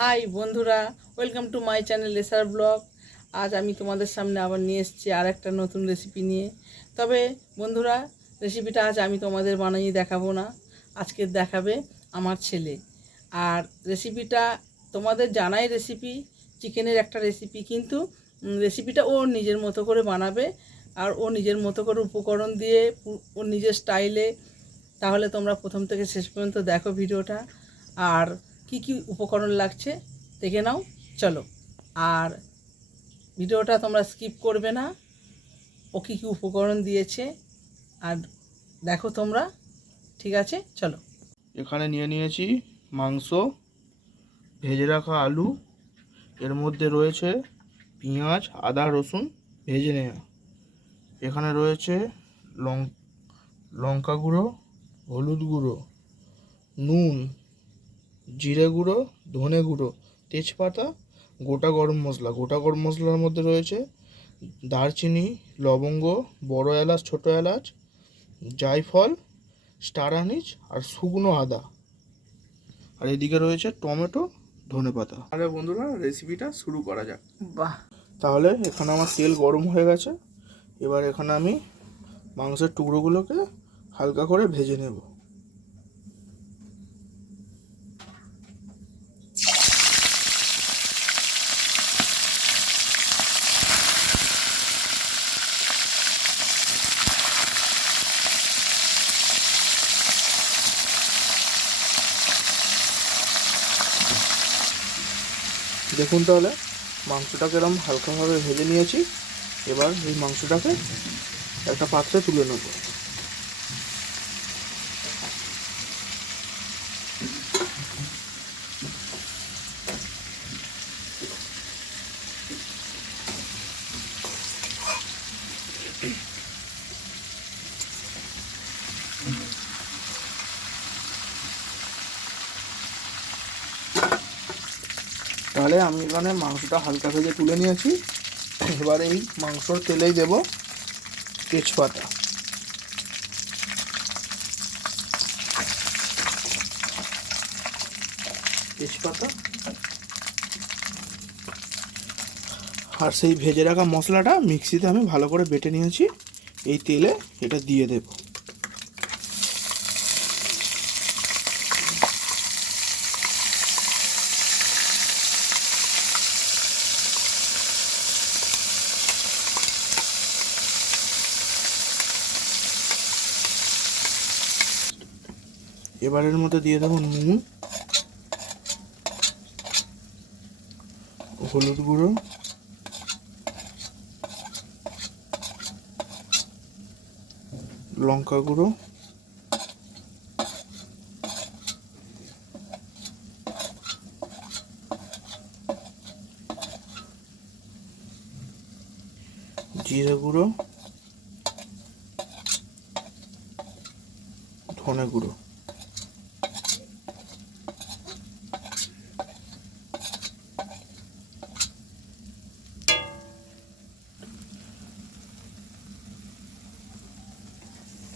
High বন্ধুরা, welcome to my channel SR blog. আজ আমি তোমাদের সামনে আবার নিয়ে এসেছি আর একটা নতুন রেসিপি নিয়ে। তবে বন্ধুরা, রেসিপিটা আজ আমি তোমাদের বানিয়ে দেখাবো না, আজকে দেখাবে আমার ছেলে। আর রেসিপিটা তোমাদের জানাই, রেসিপি চিকেনের একটা রেসিপি, কিন্তু রেসিপিটা ও নিজের মতো করে বানাবে আর ও নিজের মতো করে উপকরণ দিয়ে ওর নিজের স্টাইলে। তাহলে তোমরা প্রথম থেকে শেষ পর্যন্ত দেখো ভিডিওটা, আর কি কি উপকরণ লাগছে দেখে নাও। চলো, আর ভিডিওটা তোমরা স্কিপ করবে না, ও কী কী উপকরণ দিয়েছে আর দেখো তোমরা। ঠিক আছে, চলো। এখানে নিয়ে নিয়েছি মাংস, ভেজে রাখা আলু, এর মধ্যে রয়েছে পেঁয়াজ, আদা, রসুন ভেজে নেওয়া। এখানে রয়েছে লঙ্কা গুঁড়ো, হলুদ গুঁড়ো, নুন, জিরে গুঁড়ো, ধনে গুঁড়ো, তেজপাতা, গোটা গরম মশলা। গোটা গরম মশলার মধ্যে রয়েছে দারচিনি, লবঙ্গ, বড় এলাচ, ছোটো এলাচ, জায়ফল, স্টার আনিস আর শুকনো আদা। আর এদিকে রয়েছে টমেটো, ধনেপাতা। আরে বন্ধুরা, রেসিপিটা শুরু করা যাক। বাহ, তাহলে এখানে আমার তেল গরম হয়ে গেছে। এবার এখানে আমি মাংসের টুকরোগুলোকে হালকা করে ভেজে নেব। দেখুন তাহলে মাংসটাকে এরকম হালকাভাবে ভেজে নিয়েছি। এবার এই মাংসটাকে একটা পাত্রে তুলে নেব। তাহলে আমি এখানে মাংসটা হালকা ভেজে তুলে নিয়েছি। এবার এই মাংসর তেলেই দেব তেজপাতা, আর সেই ভেজে রাখা মশলাটা মিক্সিতে আমি ভালো করে বেটে নিয়েছি। এই তেলে এটা দিয়ে দেব। এবার এর মধ্যে দিয়ে দেবো নুন, হলুদ গুঁড়ো, লঙ্কা গুঁড়ো, জিরে গুঁড়ো, ধনে গুঁড়ো।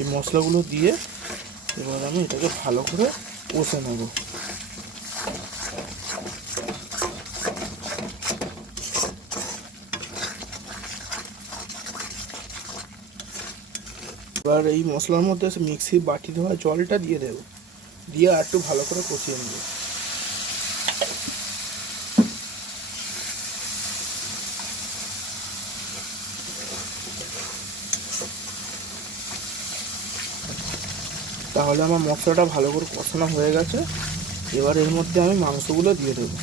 এই মশলাগুলো দিয়ে এবার আমি এটাকে ভালো করে কষে নেব। এবার এই মশলার মধ্যে মিক্সির বাটি ধোয়া জলটা দিয়ে দেবো, দিয়ে আর একটু ভালো করে কষিয়ে নেব। তাহলে আমার মশলাটা ভালো করে কষানো হয়ে গেছে। এবার এর মধ্যে আমি মাংসগুলো দিয়ে দেবো।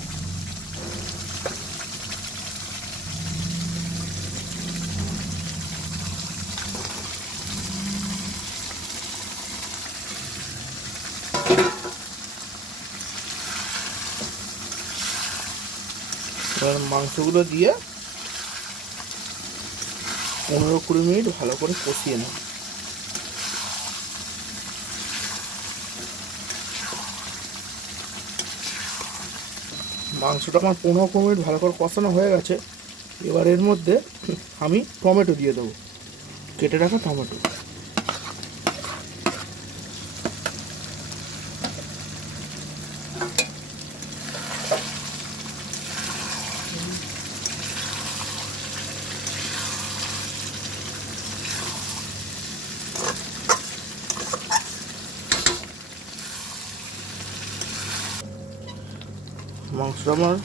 এবার মাংসগুলো দিয়ে 15-20 মিনিট ভালো করে কষিয়ে নেব। মাংসটা আমার 15-20 মিনিট ভালো করে কষানো হয়ে গেছে। এবার এর মধ্যে আমি টমেটো দিয়ে দেবো, কেটে রাখা টমেটো। মাংসটা আমার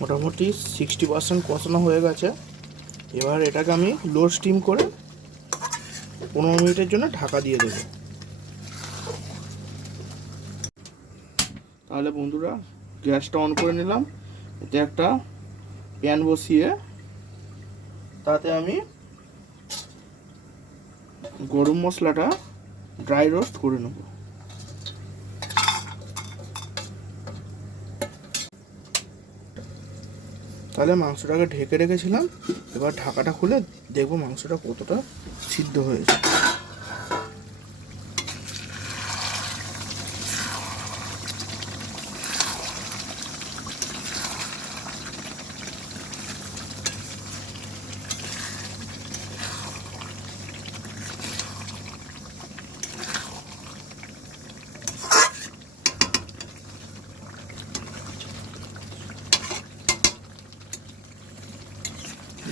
মোটামুটি 60% কষানো হয়ে গেছে। এবার এটাকে আমি লো স্টিম করে 15 মিনিটের জন্য ঢাকা দিয়ে দেবো। তাহলে বন্ধুরা, গ্যাসটা অন করে নিলাম। এতে একটা প্যান বসিয়ে তাতে আমি গরম মশলাটা ড্রাই রোস্ট করে নেব। তাহলে মাংসটাকে ঢেকে রেখেছিলাম, এবার ঢাকাটা খুলে দেখবো মাংসটা কতটা সিদ্ধ হয়েছে।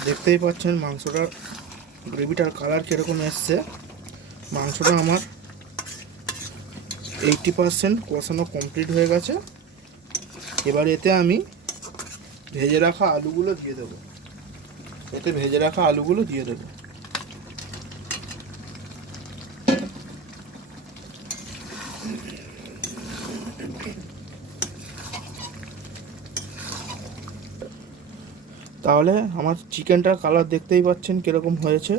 দেখতেই পাচ্ছেন মাংসটার গ্রেভিটার কালার কীরকম এসছে। মাংসটা আমার 80% কষানো কমপ্লিট হয়ে গেছে। এবার এতে আমি ভেজে রাখা আলুগুলো দিয়ে দেবো। তাহলে আমার চিকেনটার কালার দেখতেই পাচ্ছেন কীরকম হয়েছে।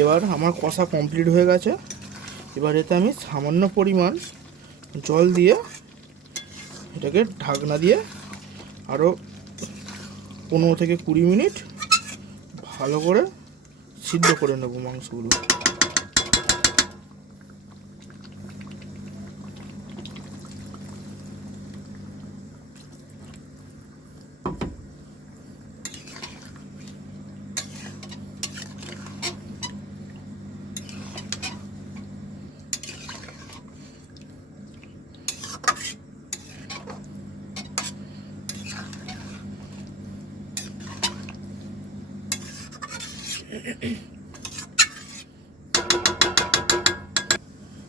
এবার আমার কষা কমপ্লিট হয়ে গেছে। এবার এতে আমি সামান্য পরিমাণ জল দিয়ে এটাকে ঢাকনা দিয়ে আরও 15 থেকে 20 মিনিট ভালো করে সিদ্ধ করে নেব মাংসগুলো।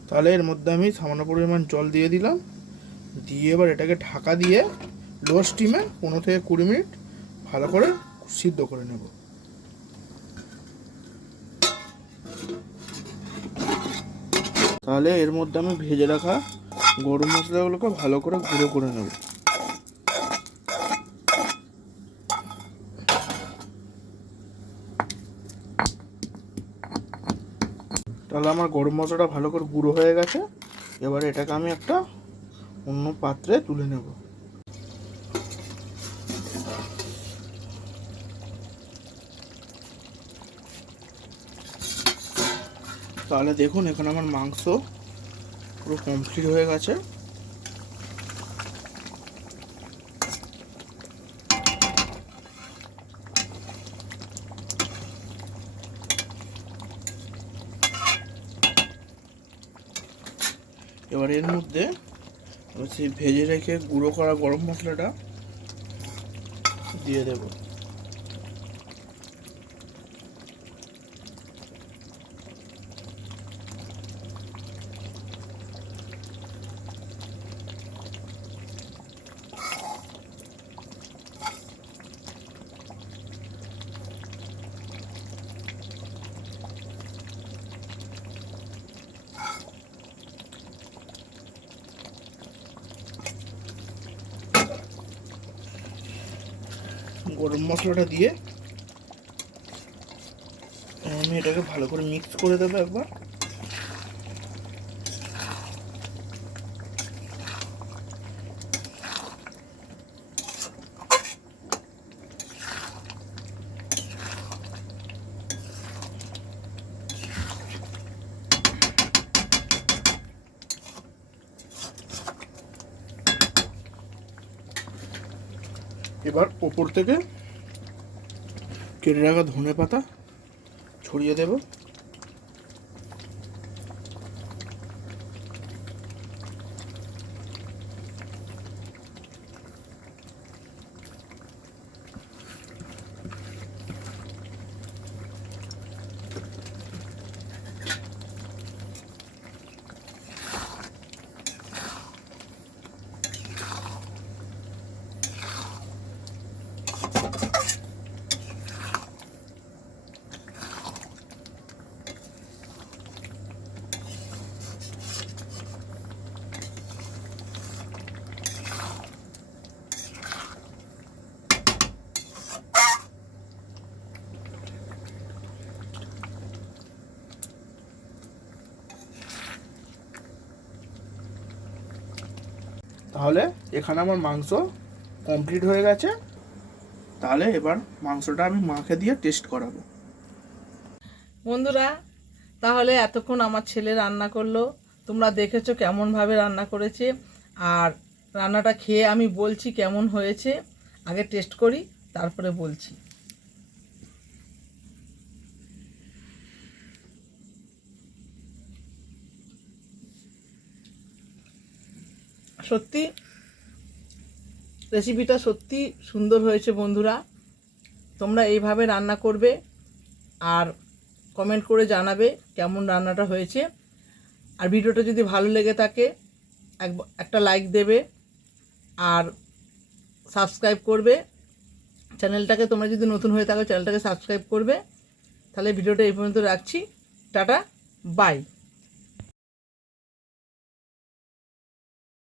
তাহলে এর মধ্যে আমি সামান্য পরিমাণ জল দিয়ে দিলাম, দিয়ে এবার এটাকে ঢাকা দিয়ে লো স্টিমে 15 থেকে 20 মিনিট ভালো করে সিদ্ধ করে নেব। তাহলে এর মধ্যে আমি ভেজে রাখা গরম মশলাগুলোকে ভালো করে গুঁড়ো করে নেব। তাহলে আমার গরম মশলাটা ভালো করে গুঁড়ো হয়ে গেছে। এবারে এটাকে আমি একটা অন্য পাত্রে তুলে নেব। তাহলে দেখুন, এখানে আমার মাংস পুরো কমপ্লিট হয়ে গেছে। এবার এর মধ্যে সেই ভেজে রেখে গুঁড়ো করা গরম মশলাটা দিয়ে দেব। গরম মশলাটা দিয়ে আমি এটাকে ভালো করে মিক্স করে দেবো একবার। এবার ওপর থেকে কেটে রাখা ধনে পাতা ছড়িয়ে দেব। তাহলে এখানে আমার মাংস কমপ্লিট হয়ে গেছে। তাহলে এবার মাংসটা আমি মাকে দিয়ে টেস্ট করাবো। বন্ধুরা, তাহলে এতক্ষণ আমার ছেলে রান্না করলো, তোমরা দেখেছো কেমনভাবে রান্না করেছে। আর রান্নাটা খেয়ে আমি বলছি কেমন হয়েছে। আগে টেস্ট করি, তারপরে বলছি। সত্যি রেসিপিটা সত্যি সুন্দর হয়েছে বন্ধুরা। তোমরা এইভাবে রান্না করবে আর কমেন্ট করে জানাবে কেমন রান্নাটা হয়েছে। আর ভিডিওটা যদি ভালো লেগে থাকে একটা লাইক দেবে আর সাবস্ক্রাইব করবে চ্যানেলটাকে। তোমরা যদি নতুন হয়ে থাকো চ্যানেলটাকে সাবস্ক্রাইব করবে। তাহলে ভিডিওটা এই পর্যন্ত রাখছি। Tata, by.